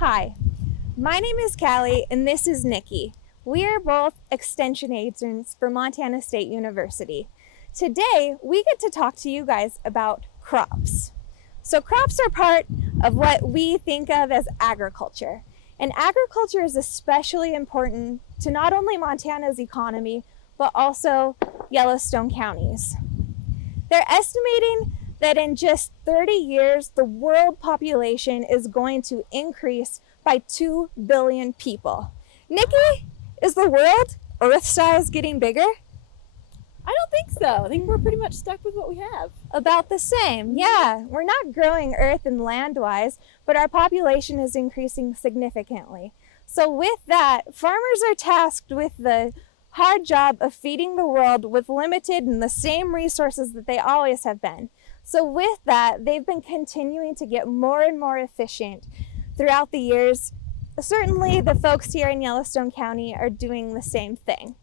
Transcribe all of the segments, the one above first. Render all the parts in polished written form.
Hi, my name is Callie and this is Nikki. We are both extension agents for Montana State University. Today, we get to talk to you guys about crops. So crops are part of what we think of as agriculture. And agriculture is especially important to not only Montana's economy, but also Yellowstone County's. They're estimating that in just 30 years, the world population is going to increase by 2 billion people. Nikki, is the world Earth size getting bigger? I don't think so. I think we're pretty much stuck with what we have. About the same, yeah. We're not growing Earth and land-wise, but our population is increasing significantly. So with that, farmers are tasked with the hard job of feeding the world with limited and the same resources that they always have been. So with that, they've been continuing to get more and more efficient throughout the years. Certainly the folks here in Yellowstone County are doing the same thing.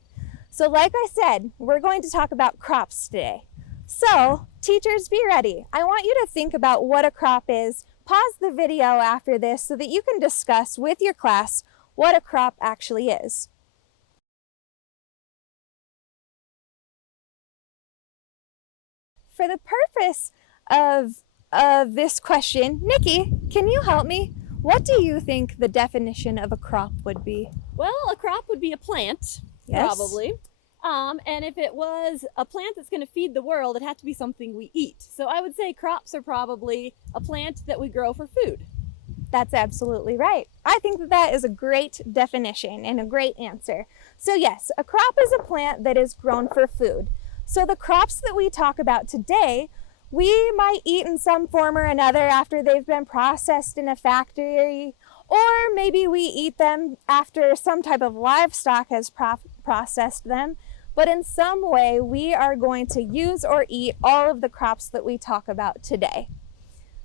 So like I said, we're going to talk about crops today. So teachers, be ready. I want you to think about what a crop is. Pause the video after this so that you can discuss with your class what a crop actually is. For the purpose of this question, Nikki, can you help me? What do you think the definition of a crop would be? Well, a crop would be a plant, Yes. probably. And if it was a plant that's going to feed the world, it had to be something we eat. So I would say crops are probably a plant that we grow for food. That's absolutely right. I think that that is a great definition and a great answer. So yes, a crop is a plant that is grown for food. So the crops that we talk about today, we might eat in some form or another after they've been processed in a factory, or maybe we eat them after some type of livestock has processed them. But in some way, we are going to use or eat all of the crops that we talk about today.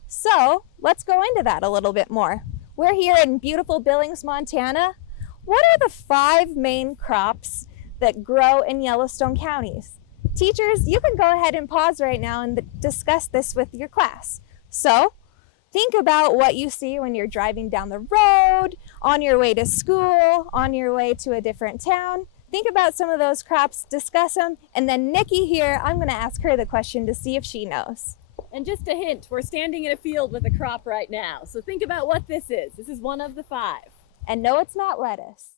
So let's go into that a little bit more. We're here in beautiful Billings, Montana. What are the 5 main crops that grow in Yellowstone counties? Teachers, you can go ahead and pause right now and discuss this with your class. So think about what you see when you're driving down the road, on your way to school, on your way to a different town. Think about some of those crops, discuss them, and then Nikki here, I'm going to ask her the question to see if she knows. And just a hint, we're standing in a field with a crop right now. So think about what this is. This is one of the 5. And no, it's not lettuce.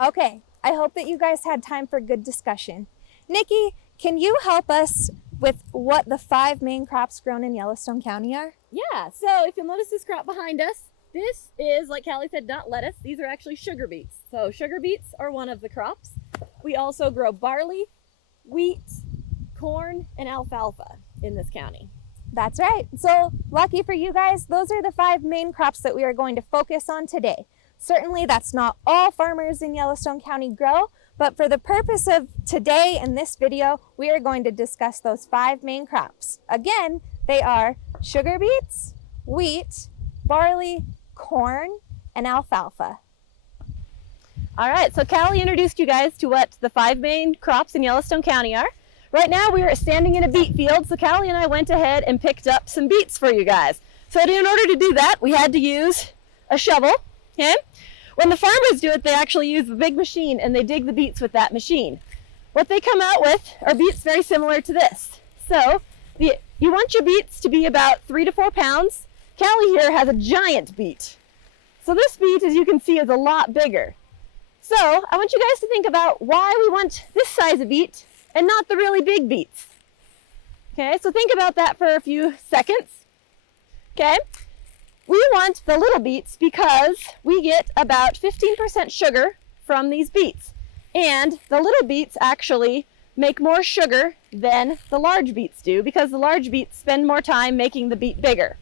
Okay, I hope that you guys had time for good discussion. Nikki, can you help us with what the 5 main crops grown in Yellowstone County are? Yeah, so if you'll notice this crop behind us, this is, like Callie said, not lettuce. These are actually sugar beets. So sugar beets are one of the crops. We also grow barley, wheat, corn, and alfalfa in this county. That's right. So lucky for you guys, those are the 5 main crops that we are going to focus on today. Certainly that's not all farmers in Yellowstone County grow, but for the purpose of today in this video, we are going to discuss those 5 main crops. Again, they are sugar beets, wheat, barley, corn, and alfalfa. All right, so Callie introduced you guys to what the 5 main crops in Yellowstone County are. Right now we are standing in a beet field, so Callie and I went ahead and picked up some beets for you guys. So in order to do that, we had to use a shovel, okay? When the farmers do it, they actually use a big machine and they dig the beets with that machine. What they come out with are beets very similar to this. So you want your beets to be about 3 to 4 pounds. Callie here has a giant beet. So this beet, as you can see, is a lot bigger. So I want you guys to think about why we want this size of beet and not the really big beets. Okay, so think about that for a few seconds. Okay, we want the little beets because we get about 15% sugar from these beets. And the little beets actually make more sugar than the large beets do because the large beets spend more time making the beet bigger.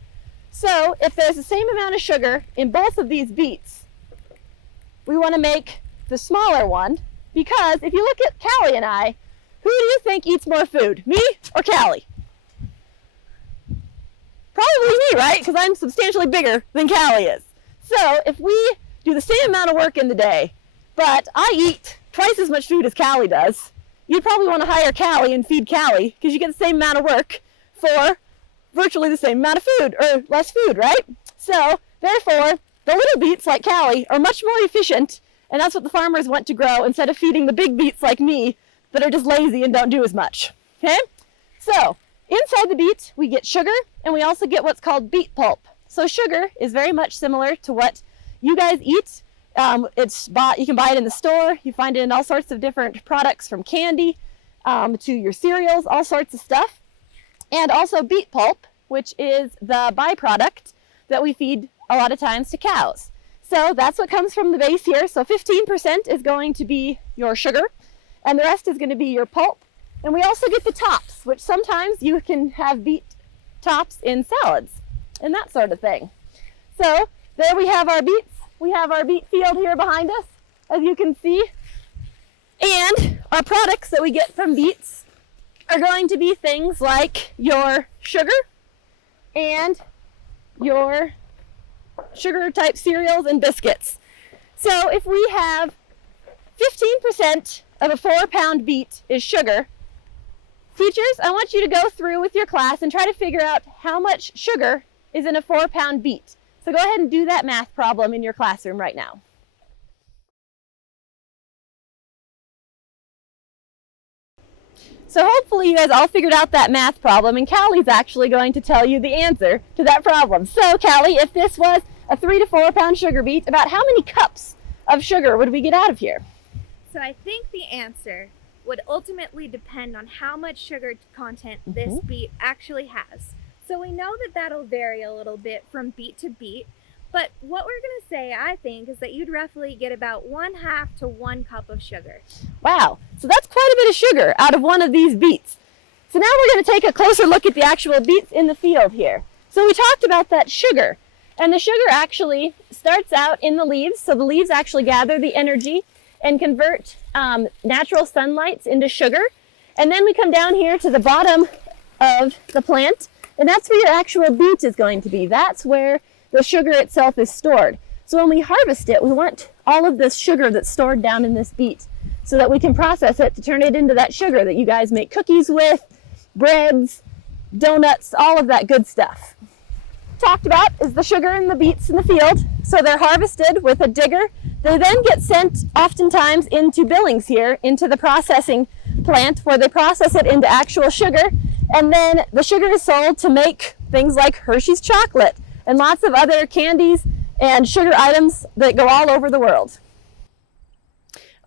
So if there's the same amount of sugar in both of these beets, we want to make the smaller one, because if you look at Callie and I, who do you think eats more food, me or Callie? Probably me, right? Because I'm substantially bigger than Callie is. So if we do the same amount of work in the day, but I eat twice as much food as Callie does, you'd probably want to hire Callie and feed Callie because you get the same amount of work for virtually the same amount of food, or less food, right? So therefore, the little beets like Callie are much more efficient, and that's what the farmers want to grow instead of feeding the big beets like me that are just lazy and don't do as much, okay? So inside the beet, we get sugar, and we also get what's called beet pulp. So sugar is very much similar to what you guys eat. You can buy it in the store. You find it in all sorts of different products, from candy to your cereals, all sorts of stuff. And also beet pulp, which is the byproduct that we feed a lot of times to cows. So that's what comes from the base here. So 15% is going to be your sugar, and the rest is going to be your pulp. And we also get the tops, which sometimes you can have beet tops in salads and that sort of thing. So there we have our beets. We have our beet field here behind us, as you can see. And our products that we get from beets are going to be things like your sugar and your sugar type cereals and biscuits. So if we have 15% of a 4-pound beet is sugar, teachers, I want you to go through with your class and try to figure out how much sugar is in a 4-pound beet. So go ahead and do that math problem in your classroom right now. So hopefully you guys all figured out that math problem, and Callie's actually going to tell you the answer to that problem. So Callie, if this was a 3 to 4 pound sugar beet, about how many cups of sugar would we get out of here? So I think the answer would ultimately depend on how much sugar content this beet actually has. So we know that that'll vary a little bit from beet to beet, but what we're going to say, I think, is that you'd roughly get about 1/2 to 1 cup of sugar. Wow, so that's quite a bit of sugar out of one of these beets. So now we're going to take a closer look at the actual beets in the field here. So we talked about that sugar, and the sugar actually starts out in the leaves. So the leaves actually gather the energy and convert natural sunlight into sugar. And then we come down here to the bottom of the plant, and that's where your actual beet is going to be. That's where the sugar itself is stored. So when we harvest it, we want all of this sugar that's stored down in this beet so that we can process it to turn it into that sugar that you guys make cookies with, breads, donuts, all of that good stuff. Talked about is the sugar and the beets in the field. So they're harvested with a digger. They then get sent oftentimes into Billings here, into the processing plant, where they process it into actual sugar. And then the sugar is sold to make things like Hershey's chocolate and lots of other candies and sugar items that go all over the world.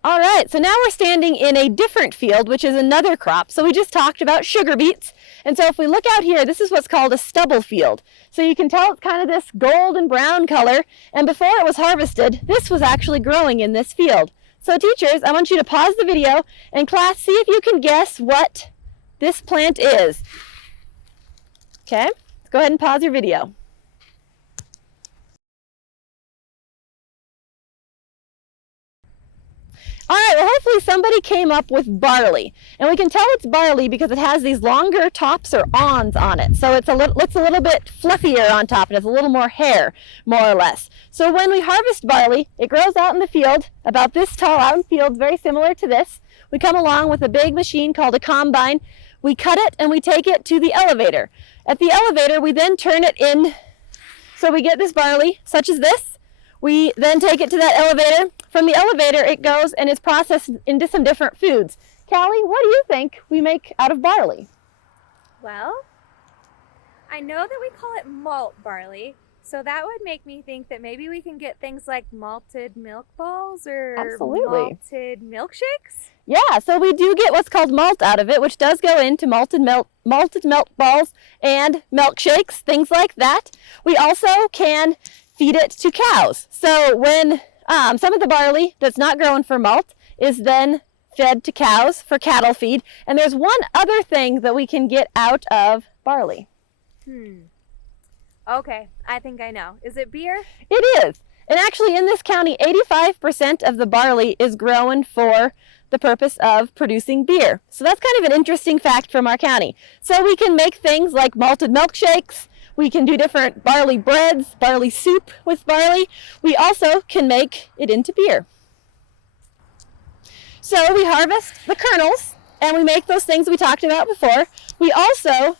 All right, so now we're standing in a different field, which is another crop. So we just talked about sugar beets. And so if we look out here, this is what's called a stubble field. So you can tell it's kind of this gold and brown color. And before it was harvested, this was actually growing in this field. So teachers, I want you to pause the video, and class, see if you can guess what this plant is. Okay, let's go ahead and pause your video. All right, well, hopefully somebody came up with barley. And we can tell it's barley because it has these longer tops or awns on it. So it looks a little bit fluffier on top. It has a little more hair, more or less. So when we harvest barley, it grows out in the field, about this tall out in the field, very similar to this. We come along with a big machine called a combine. We cut it and we take it to the elevator. At the elevator, we then turn it in. So we get this barley, such as this. We then take it to that elevator. From the elevator, it goes and is processed into some different foods. Callie, what do you think we make out of barley? Well, I know that we call it malt barley, so that would make me think that maybe we can get things like malted milk balls or malted milkshakes. Yeah, so we do get what's called malt out of it, which does go into malted milk balls and milkshakes, things like that. We also can feed it to cows. So when some of the barley that's not grown for malt is then fed to cows for cattle feed. And there's one other thing that we can get out of barley. Okay, I think I know. Is it beer? It is. And actually in this county, 85% of the barley is grown for the purpose of producing beer. So that's kind of an interesting fact from our county. So we can make things like malted milkshakes. We can do different barley breads, barley soup with barley. We also can make it into beer. So we harvest the kernels and we make those things we talked about before. We also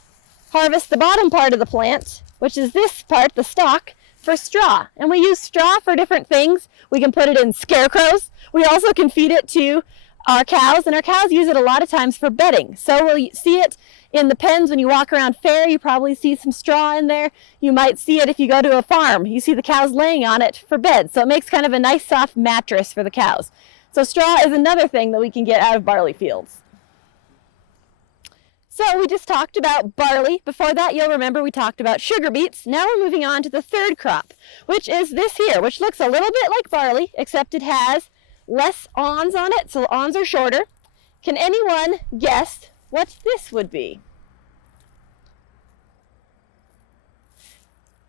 harvest the bottom part of the plant, which is this part, the stalk, for straw. And we use straw for different things. We can put it in scarecrows. We also can feed it to our cows, and our cows use it a lot of times for bedding. So we'll see it in the pens when you walk around fair. You probably see some straw in there. You might see it if you go to a farm. You see the cows laying on it for bed. So it makes kind of a nice soft mattress for the cows. So straw is another thing that we can get out of barley fields. So we just talked about barley. Before that, you'll remember we talked about sugar beets. Now we're moving on to the third crop, which is this here, which looks a little bit like barley, except it has less awns on it, so the awns are shorter. Can anyone guess what this would be?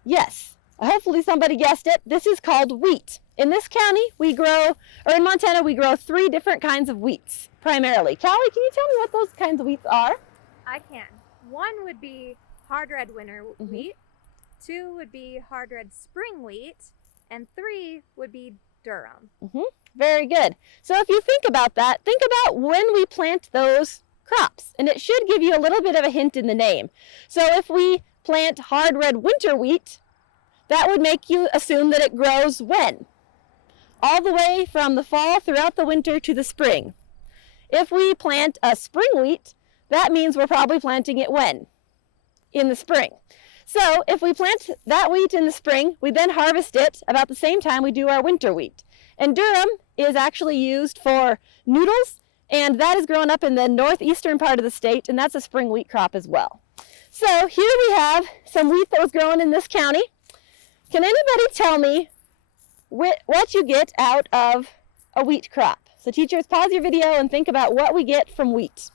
Yes, hopefully somebody guessed it. This is called wheat. In this county, we grow, or in Montana, we grow 3 different kinds of wheats, primarily. Callie, can you tell me what those kinds of wheats are? I can. One would be hard red winter wheat, 2 would be hard red spring wheat, and 3 would be durum. Very good. So if you think about that, think about when we plant those crops, and it should give you a little bit of a hint in the name. So if we plant hard red winter wheat, that would make you assume that it grows when? All the way from the fall throughout the winter to the spring. If we plant a spring wheat, that means we're probably planting it when? In the spring. So if we plant that wheat in the spring, we then harvest it about the same time we do our winter wheat. And durum is actually used for noodles, and that is grown up in the northeastern part of the state, and that's a spring wheat crop as well. So here we have some wheat that was grown in this county. Can anybody tell me what you get out of a wheat crop? So teachers, pause your video and think about what we get from wheat.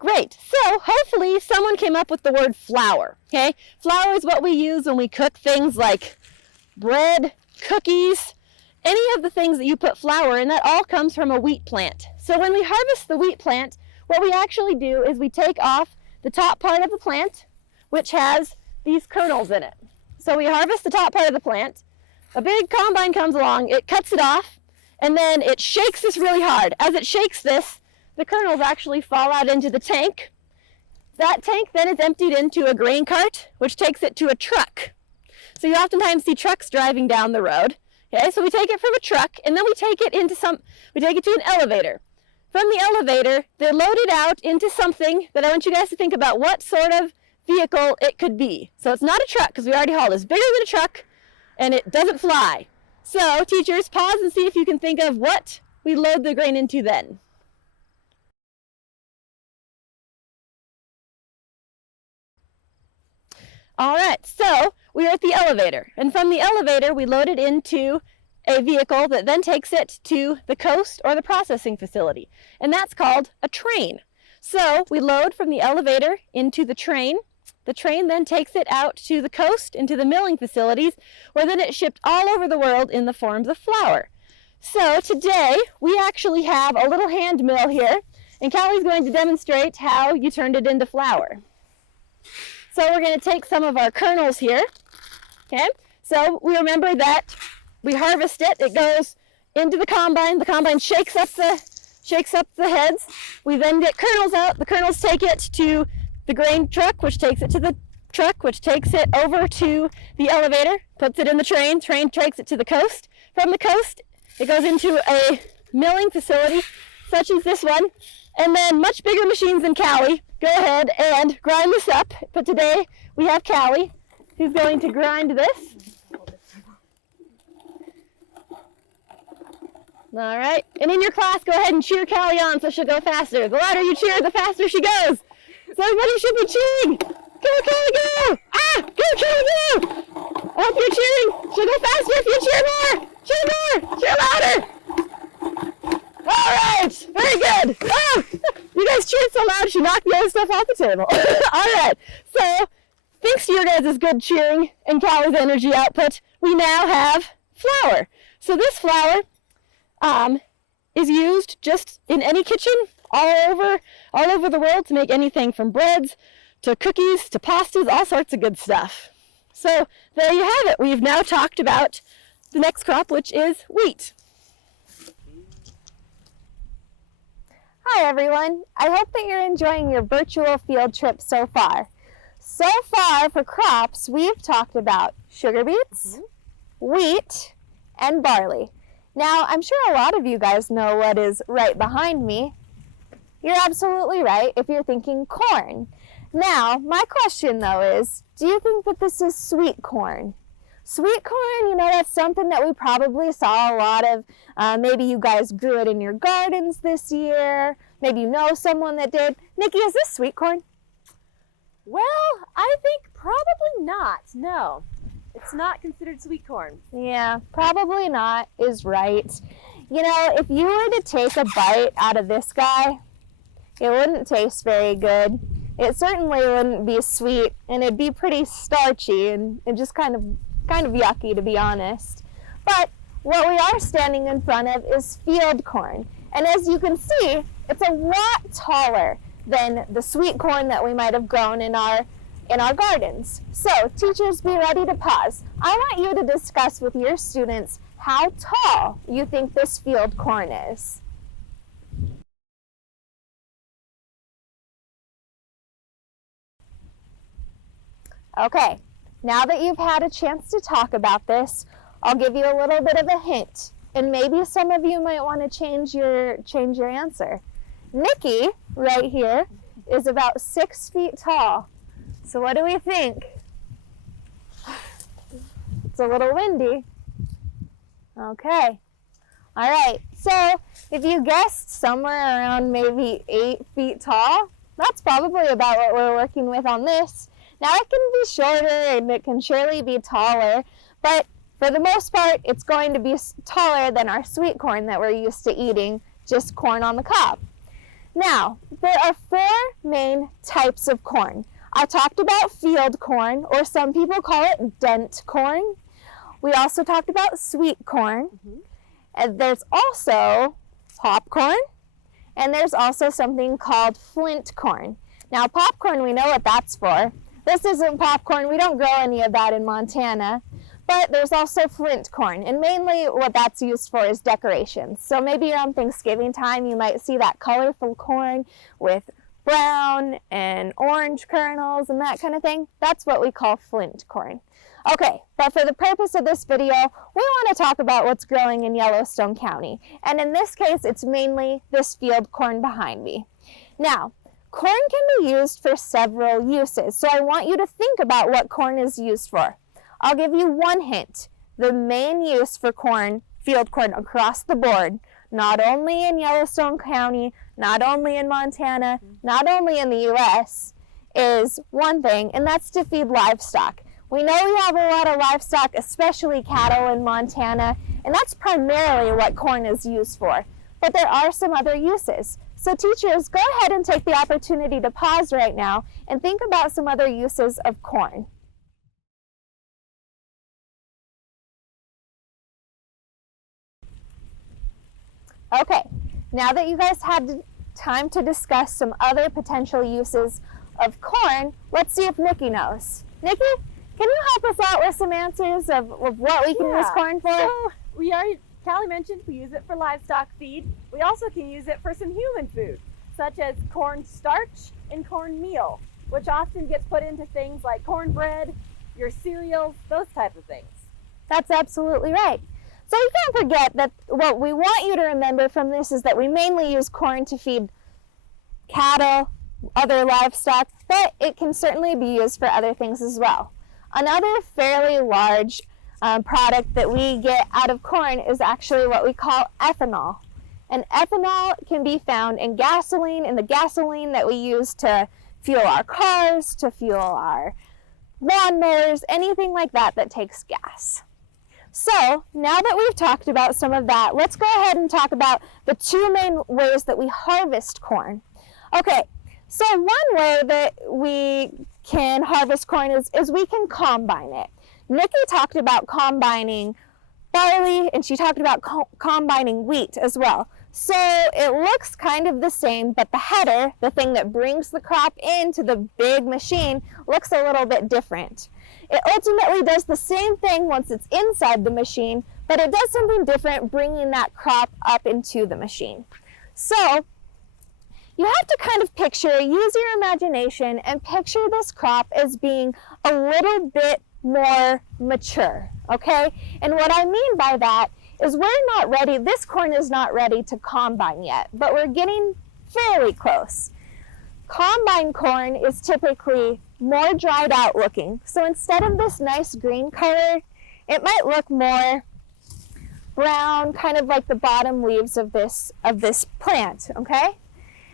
Great, so hopefully someone came up with the word flour, okay? Flour is what we use when we cook things like bread, cookies, any of the things that you put flour in, that all comes from a wheat plant. So when we harvest the wheat plant, what we actually do is we take off the top part of the plant, which has these kernels in it. So we harvest the top part of the plant, a big combine comes along, it cuts it off, and then it shakes this really hard. As it shakes this, the kernels actually fall out into the tank. That tank then is emptied into a grain cart, which takes it to a truck. So you oftentimes see trucks driving down the road. Okay, so we take it from a truck, and then we take it to an elevator. From the elevator, they're loaded out into something that I want you guys to think about what sort of vehicle it could be. So it's not a truck, because we already hauled it. It's bigger than a truck, and it doesn't fly. So teachers, pause and see if you can think of what we load the grain into then. All right, so we are at the elevator, and from the elevator we load it into a vehicle that then takes it to the coast or the processing facility, and that's called a train. So we load from the elevator into the train. The train then takes it out to the coast, into the milling facilities, where then it's shipped all over the world in the forms of flour. So today we actually have a little hand mill here, and Callie's going to demonstrate how you turned it into flour. So we're going to take some of our kernels here, okay? So we remember that we harvest it, it goes into the combine shakes up the heads. We then get kernels out, the kernels take it to the grain truck, which takes it to the truck, which takes it over to the elevator, puts it in the train takes it to the coast. From the coast, it goes into a milling facility, such as this one, and then much bigger machines than Callie go ahead and grind this up. But today we have Callie, who's going to grind this. All right, and in your class, go ahead and cheer Callie on so she'll go faster. The louder you cheer, the faster she goes. So everybody should be cheering. Go, Callie, go! Ah, go, Callie, go! I hope you're cheering. She'll go faster if you cheer more. Cheer more, cheer louder. All right, very good. Oh, you guys cheered so loud, she knocked the other stuff off the table. All right, so thanks to your guys' good cheering and Callie's energy output, we now have flour. So this flour is used just in any kitchen all over the world to make anything from breads to cookies to pastas, all sorts of good stuff. So there you have it. We've now talked about the next crop, which is wheat. Hi everyone, I hope that you're enjoying your virtual field trip so far. So far for crops, we've talked about sugar beets, wheat, and barley. Now, I'm sure a lot of you guys know what is right behind me. You're absolutely right if you're thinking corn. Now, my question though is, do you think that this is sweet corn? Sweet corn, that's something that we probably saw a lot of. Maybe you guys grew it in your gardens this year. Maybe you know someone that did. Nikki, is this sweet corn? Well, I think probably not. No, it's not considered sweet corn. Yeah, probably not is right. If you were to take a bite out of this guy, it wouldn't taste very good. It certainly wouldn't be sweet, and it'd be pretty starchy and just kind of yucky, to be honest. But what we are standing in front of is field corn. And as you can see, it's a lot taller than the sweet corn that we might have grown in our gardens. So teachers, be ready to pause. I want you to discuss with your students how tall you think this field corn is. Okay. Now that you've had a chance to talk about this, I'll give you a little bit of a hint, and maybe some of you might want to change your answer. Nikki, right here, is about 6 feet tall. So what do we think? It's a little windy. Okay. All right. So if you guessed somewhere around maybe 8 feet tall, that's probably about what we're working with on this. Now it can be shorter and it can surely be taller, but for the most part, it's going to be taller than our sweet corn that we're used to eating, just corn on the cob. Now, there are 4 main types of corn. I talked about field corn, or some people call it dent corn. We also talked about sweet corn. And there's also popcorn, and there's also something called flint corn. Now, popcorn, we know what that's for. This isn't popcorn. We don't grow any of that in Montana. But there's also flint corn, and mainly what that's used for is decorations. So maybe around Thanksgiving time, you might see that colorful corn with brown and orange kernels and that kind of thing. That's what we call flint corn. Okay, but for the purpose of this video, we want to talk about what's growing in Yellowstone County. And in this case, it's mainly this field corn behind me. Now, corn can be used for several uses, so I want you to think about what corn is used for. I'll give you one hint. The main use for corn, field corn across the board, not only in Yellowstone County, not only in Montana, not only in the U.S., is one thing, and that's to feed livestock. We know we have a lot of livestock, especially cattle in Montana, and that's primarily what corn is used for. But there are some other uses. So teachers, go ahead and take the opportunity to pause right now and think about some other uses of corn. Okay, now that you guys had time to discuss some other potential uses of corn, let's see if Nikki knows. Nikki, can you help us out with some answers of what we can use corn for? So Callie mentioned we use it for livestock feed. We also can use it for some human food, such as corn starch and corn meal, which often gets put into things like cornbread, your cereals, those type of things. That's absolutely right. So you can't forget that what we want you to remember from this is that we mainly use corn to feed cattle, other livestock, but it can certainly be used for other things as well. Another fairly large product that we get out of corn is actually what we call ethanol. And ethanol can be found in gasoline, in the gasoline that we use to fuel our cars, to fuel our lawnmowers, anything like that that takes gas. So now that we've talked about some of that, let's go ahead and talk about the 2 main ways that we harvest corn. Okay, so one way that we can harvest corn is we can combine it. Nikki talked about combining barley, and she talked about combining wheat as well. So it looks kind of the same, but the header, the thing that brings the crop into the big machine, looks a little bit different. It ultimately does the same thing once it's inside the machine, but it does something different, bringing that crop up into the machine. So you have to kind of picture, use your imagination and picture this crop as being a little bit more mature, okay? And what I mean by that is we're not ready, this corn is not ready to combine yet, but we're getting fairly close. Combine corn is typically more dried out looking. So instead of this nice green color, it might look more brown, kind of like the bottom leaves of this plant, okay?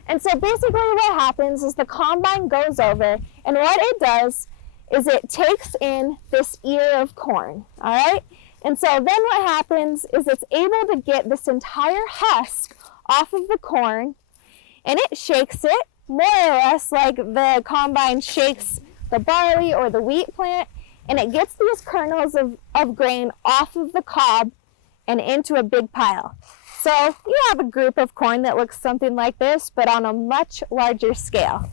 And so basically what happens is the combine goes over, and what it does is it takes in this ear of corn, all right? And so then what happens is it's able to get this entire husk off of the corn, and it shakes it more or less like the combine shakes the barley or the wheat plant, and it gets these kernels of grain off of the cob and into a big pile. So you have a group of corn that looks something like this, but on a much larger scale.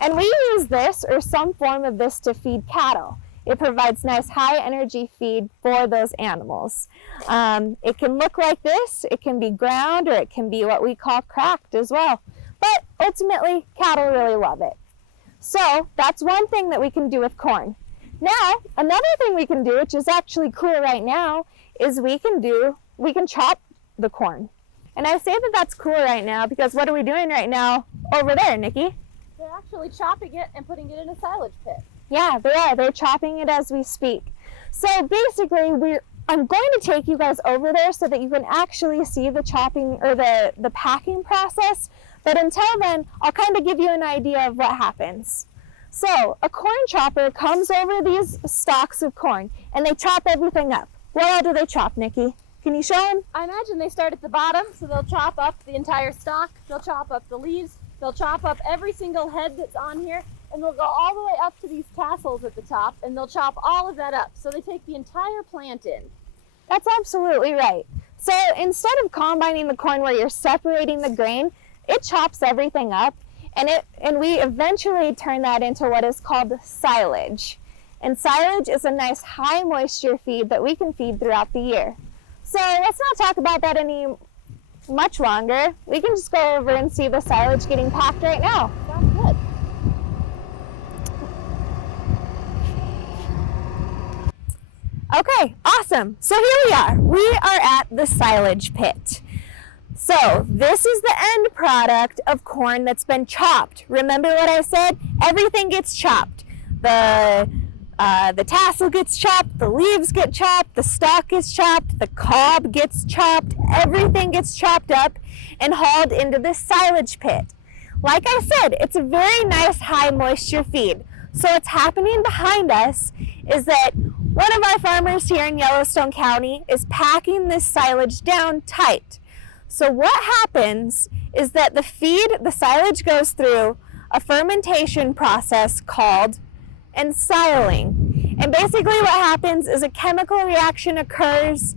And we use this or some form of this to feed cattle. It provides nice high energy feed for those animals. It can look like this, it can be ground, or it can be what we call cracked as well. But ultimately, cattle really love it. So that's one thing that we can do with corn. Now, another thing we can do, which is actually cool right now, is we can chop the corn. And I say that that's cool right now because what are we doing right now over there, Nikki? They're actually chopping it and putting it in a silage pit. Yeah, they are. They're chopping it as we speak. So basically, I'm going to take you guys over there so that you can actually see the chopping or the packing process. But until then, I'll kind of give you an idea of what happens. So a corn chopper comes over these stalks of corn and they chop everything up. What all do they chop, Nikki? Can you show them? I imagine they start at the bottom, so they'll chop up the entire stalk, they'll chop up the leaves, they'll chop up every single head that's on here, and they'll go all the way up to these tassels at the top, and they'll chop all of that up. So they take the entire plant in. That's absolutely right. So instead of combining the corn where you're separating the grain, it chops everything up, and we eventually turn that into what is called silage. And silage is a nice high moisture feed that we can feed throughout the year. So let's not talk about that any much longer. We can just go over and see the silage getting packed right now. Sounds good. Okay, awesome. So here we are. We are at the silage pit. So this is the end product of corn that's been chopped. Remember what I said? Everything gets chopped. The tassel gets chopped, the leaves get chopped, the stalk gets chopped, the cob gets chopped, everything gets chopped up and hauled into this silage pit. Like I said, it's a very nice high moisture feed. So what's happening behind us is that one of our farmers here in Yellowstone County is packing this silage down tight. So what happens is that the silage goes through a fermentation process called ensiling. And basically what happens is a chemical reaction occurs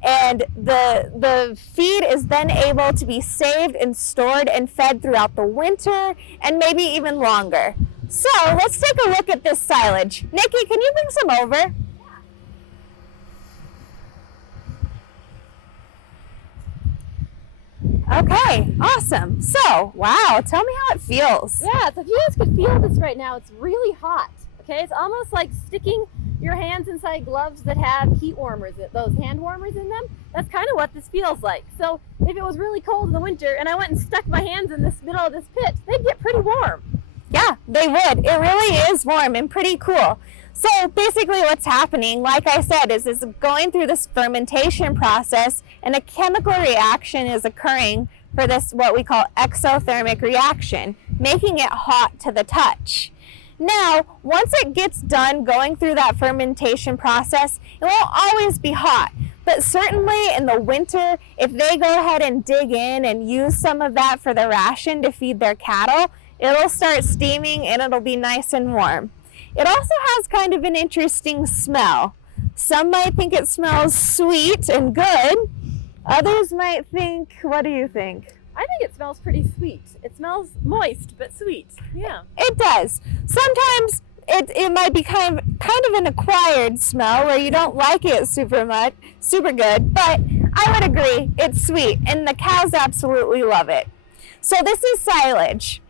and the feed is then able to be saved and stored and fed throughout the winter and maybe even longer. So let's take a look at this silage. Nikki, can you bring some over? Okay, awesome. So, wow, tell me how it feels. Yeah, so if you guys could feel this right now, it's really hot. Okay, it's almost like sticking your hands inside gloves that have heat warmers, those hand warmers in them. That's kind of what this feels like. So if it was really cold in the winter and I went and stuck my hands in this middle of this pit, they'd get pretty warm. Yeah, they would. It really is warm and pretty cool. So basically what's happening, like I said, is going through this fermentation process and a chemical reaction is occurring for this, what we call exothermic reaction, making it hot to the touch. Now, once it gets done going through that fermentation process, it won't always be hot. But certainly in the winter, if they go ahead and dig in and use some of that for the ration to feed their cattle, it'll start steaming and it'll be nice and warm. It also has kind of an interesting smell. Some might think it smells sweet and good. Others might think, what do you think? I think it smells pretty sweet. It smells moist, but sweet. Yeah. It does. Sometimes it might be kind of an acquired smell where you don't like it super good, but I would agree it's sweet and the cows absolutely love it. So this is silage.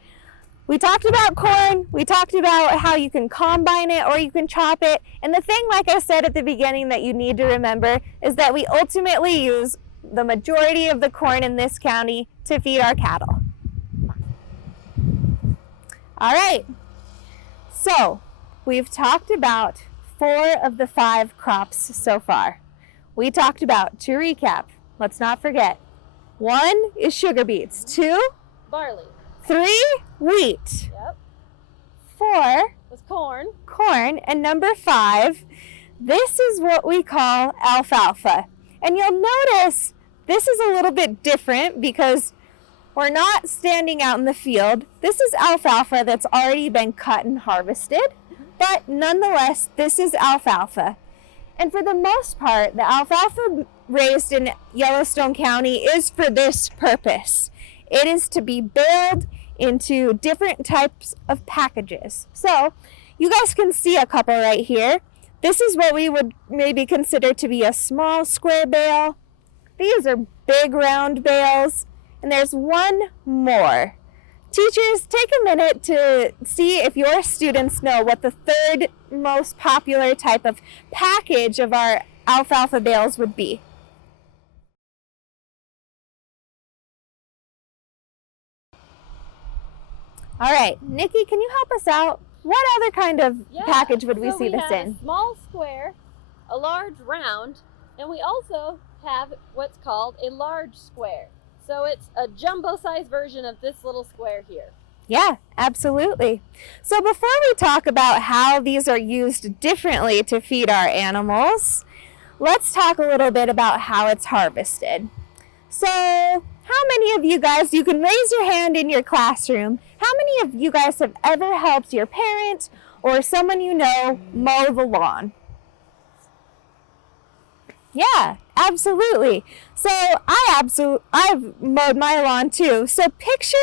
We talked about corn, we talked about how you can combine it or you can chop it. And the thing, like I said at the beginning, that you need to remember is that we ultimately use the majority of the corn in this county to feed our cattle. All right, so we've talked about 4 of the 5 crops so far. We talked about, to recap, let's not forget, 1 is sugar beets, 2, Barley. 3, wheat, Yep. 4, Was corn. corn, and number 5, this is what we call alfalfa. And you'll notice this is a little bit different because we're not standing out in the field. This is alfalfa that's already been cut and harvested, but nonetheless, this is alfalfa. And for the most part, the alfalfa raised in Yellowstone County is for this purpose. It is to be baled into different types of packages. So you guys can see a couple right here. This is what we would maybe consider to be a small square bale. These are big round bales. And there's 1 more. Teachers, take a minute to see if your students know what the 3rd most popular type of package of our alfalfa bales would be. All right, Nikki, can you help us out? What other kind of package would we see this in? A small square, a large round, and we also have what's called a large square. So it's a jumbo-sized version of this little square here. Yeah, absolutely. So before we talk about how these are used differently to feed our animals, let's talk a little bit about how it's harvested. So how many of you guys, you can raise your hand in your classroom, how many of you guys have ever helped your parent or someone you know mow the lawn? Yeah, absolutely. So I've mowed my lawn too. So picture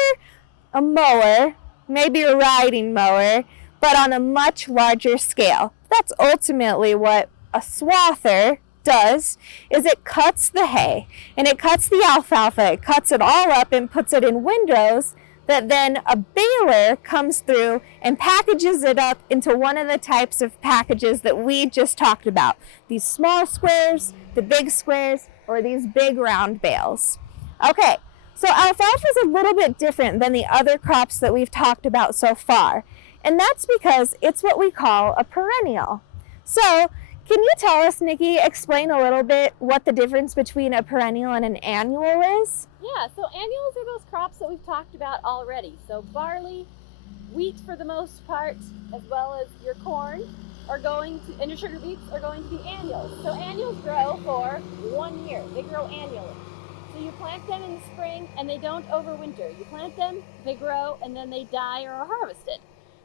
a mower, maybe a riding mower, but on a much larger scale. That's ultimately what a swather does, is it cuts the hay and it cuts the alfalfa. It cuts it all up and puts it in windrows that then a baler comes through and packages it up into one of the types of packages that we just talked about. These small squares, the big squares, or these big round bales. Okay, so alfalfa is a little bit different than the other crops that we've talked about so far. And that's because it's what we call a perennial. So can you tell us, Nikki, explain a little bit what the difference between a perennial and an annual is? Yeah, so annuals are those crops that we've talked about already. So barley, wheat for the most part, as well as your corn are going to, and your sugar beets are going to be annuals. So annuals grow for 1 year. They grow annually. So you plant them in the spring and they don't overwinter. You plant them, they grow, and then they die or are harvested.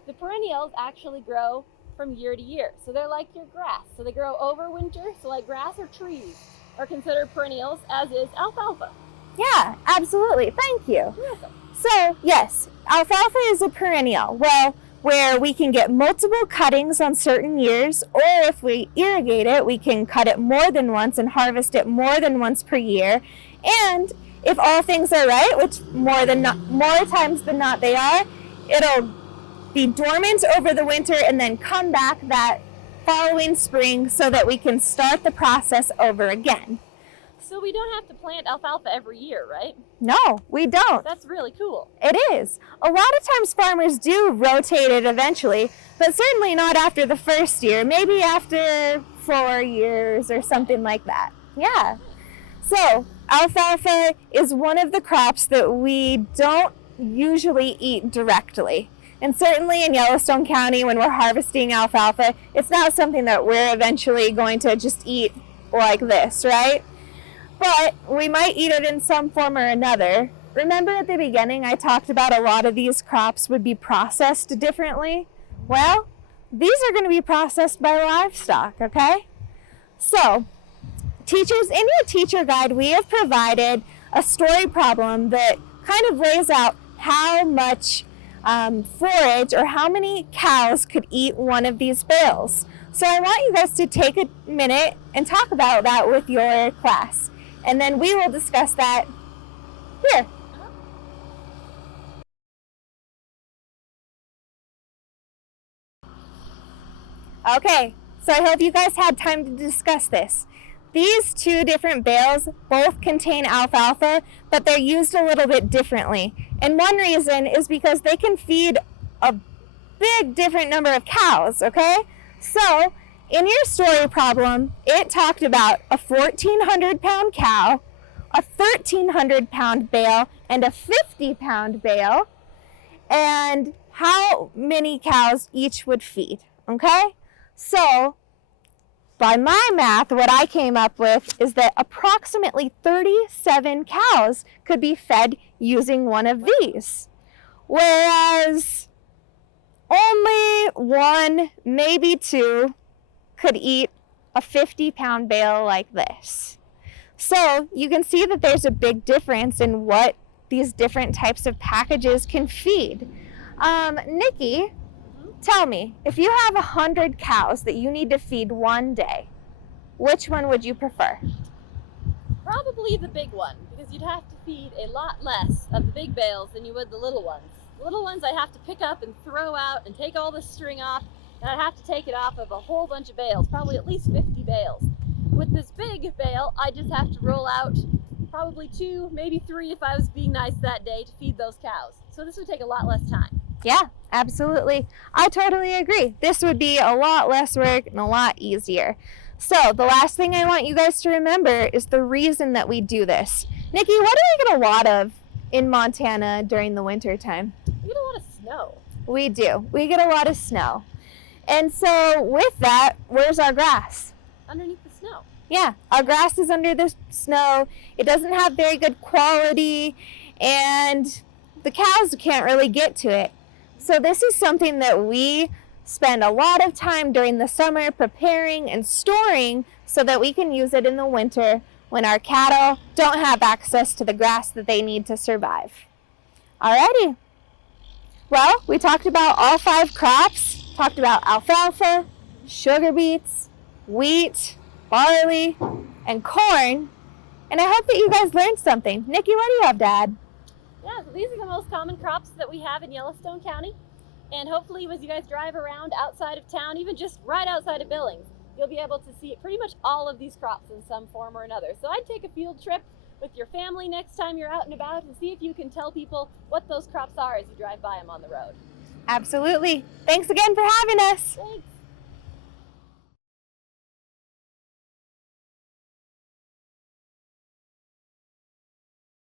The perennials actually grow from year to year. So they're like your grass. So they grow over winter. So like grass or trees are considered perennials, as is alfalfa. Yeah, absolutely. Thank you. You're welcome. So yes, alfalfa is a perennial. Well, where we can get multiple cuttings on certain years, or if we irrigate it, we can cut it more than once and harvest it more than once per year. And if all things are right, which more times than not they are, it'll be dormant over the winter and then come back that following spring so that we can start the process over again. So we don't have to plant alfalfa every year, right? No, we don't. That's really cool. It is. A lot of times farmers do rotate it eventually, but certainly not after the first year, maybe after 4 years or something like that. Yeah. So alfalfa is one of the crops that we don't usually eat directly. And certainly in Yellowstone County, when we're harvesting alfalfa, it's not something that we're eventually going to just eat like this, right? But we might eat it in some form or another. Remember at the beginning I talked about a lot of these crops would be processed differently? Well, these are going to be processed by livestock, okay? So, teachers, in your teacher guide, we have provided a story problem that kind of lays out how much forage or how many cows could eat one of these bales. So I want you guys to take a minute and talk about that with your class. And then we will discuss that here. Okay, so I hope you guys had time to discuss this. These two different bales both contain alfalfa, but they're used a little bit differently. And one reason is because they can feed a big different number of cows, okay? So, in your story problem, it talked about a 1,400-pound cow, a 1,300-pound bale, and a 50-pound bale, and how many cows each would feed, okay? So, by my math, what I came up with is that approximately 37 cows could be fed using one of these, whereas only one, maybe two, could eat a 50-pound bale like this. So you can see that there's a big difference in what these different types of packages can feed. Nikki, tell me, if you have 100 cows that you need to feed one day, which one would you prefer? Probably the big one, because you'd have to feed a lot less of the big bales than you would the little ones. The little ones I have to pick up and throw out and take all the string off, and I'd have to take it off of a whole bunch of bales, probably at least 50 bales. With this big bale, I just have to roll out probably 2, maybe 3 if I was being nice that day to feed those cows. So this would take a lot less time. Yeah, absolutely. I totally agree. This would be a lot less work and a lot easier. So the last thing I want you guys to remember is the reason that we do this. Nikki, what do we get a lot of in Montana during the winter time? We get a lot of snow. We do. We get a lot of snow. And so with that, where's our grass? Underneath the snow. Yeah, our grass is under the snow. It doesn't have very good quality, and the cows can't really get to it. So this is something that we spend a lot of time during the summer preparing and storing so that we can use it in the winter when our cattle don't have access to the grass that they need to survive. Alrighty. Well, we talked about all 5 crops, talked about alfalfa, sugar beets, wheat, barley, and corn, and I hope that you guys learned something. Nikki, what do you have to add? Yeah, so these are the most common crops that we have in Yellowstone County. And hopefully as you guys drive around outside of town, even just right outside of Billings, you'll be able to see pretty much all of these crops in some form or another. So I'd take a field trip with your family next time you're out and about and see if you can tell people what those crops are as you drive by them on the road. Absolutely. Thanks again for having us. Thanks.